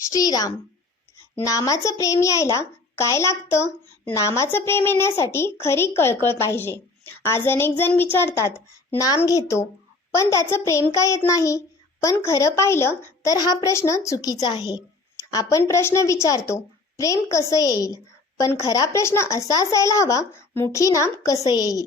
श्रीराम. नामाचं प्रेम यायला काय लागतं? नामाचं प्रेम येण्यासाठी खरी कळकळ पाहिजे. आज अनेक जण विचारतात, नाम घेतो पण त्याचं प्रेम का येत नाही? पण खरं पाहिलं तर हा प्रश्न चुकीचा आहे. आपण प्रश्न विचारतो, प्रेम कसं येईल? पण खरा प्रश्न असा असायला हवा, मुखी नाम कसं येईल?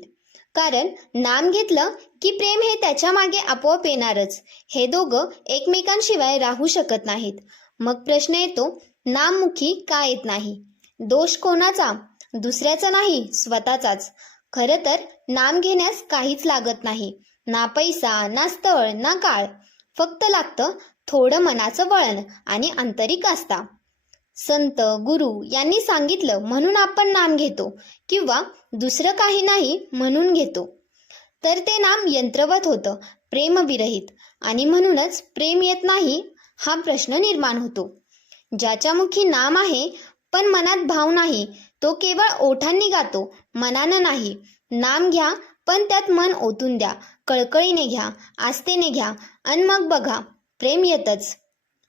कारण नाम घेतलं की प्रेम हे त्याच्या मागे आपोआप येणारच. हे दोघं एकमेकांशिवाय राहू शकत नाहीत. मग प्रश्न येतो, नाममुखी का येत नाही? दोष कोणाचा? दुसऱ्याचा नाही, स्वतःचाच. खरं तर नाम घेण्यास काहीच लागत नाही. ना पैसा, ना स्थळ, ना काळ. फक्त लागतं थोडं मनाचं वळण आणि आंतरिक आस्था. संत, गुरु यांनी सांगितलं म्हणून आपण नाम घेतो किंवा दुसरं काही नाही म्हणून घेतो. तर ते नाम यंत्रवत होतं, प्रेमविरहित. आणि म्हणूनच प्रेम येत नाही हा प्रश्न निर्माण होतो. ज्याच्या मुखी नाम आहे पण मनात भाव नाही, तो केवळ ओठांनी गातो, मनानं नाही. नाम घ्या पण त्यात मन ओतून द्या, कळकळीने घ्या, आस्थेने घ्या आणि मग बघा, प्रेम येतच.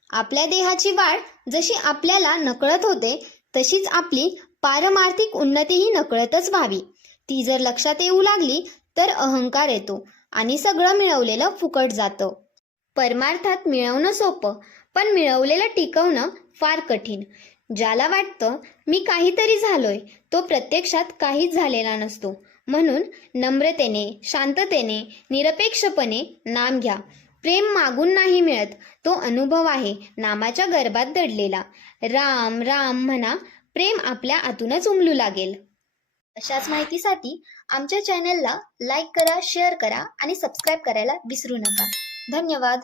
आपल्या देहाची वाढ जशी आपल्याला नकळत होते, तशीच आपली पारमार्थिक उन्नतीही नकळतच व्हावी. ती जर लक्षात येऊ लागली तर अहंकार येतो आणि सगळं मिळवलेलं फुकट जातं. परमार्थात मिळवणं सोपं, पण मिळवलेलं टिकवणं फार कठीण. ज्याला वाटतं मी काहीतरी झालोय, तो प्रत्यक्षात काहीच झालेला नसतो. म्हणून नम्रतेने, शांततेने, निरपेक्षपणे नाम घ्या. प्रेम मागून नाही मिळत, तो अनुभव आहे नामाच्या गर्भात दडलेला. राम राम म्हणा, प्रेम आपल्या आतूनच उमलू लागेल. अशाच माहितीसाठी आमच्या चॅनलला लाईक करा, शेअर करा आणि सबस्क्राईब करायला विसरू नका. धन्यवाद.